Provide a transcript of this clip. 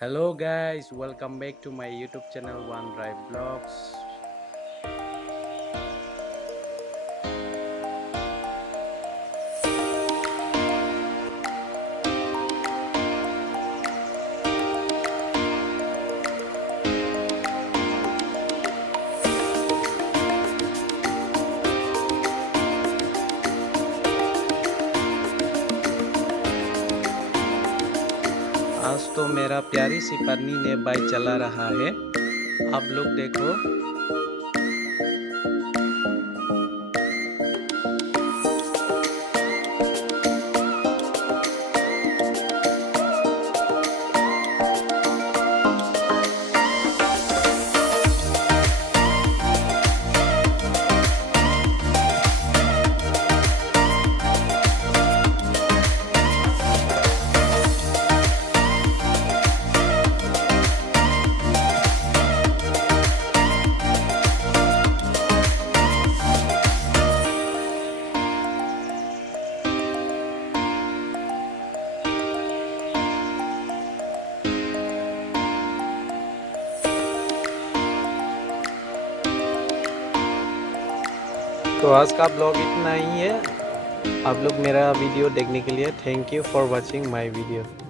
Hello guys, welcome back to my YouTube channel One Drive Vlogs. आज तो मेरा प्यारी सी पन्नी ने बाइक चला रहा है। आप लोग देखो। तो आज का ब्लॉग इतना ही है। आप लोग मेरा वीडियो देखने के लिए thank you for watching my video.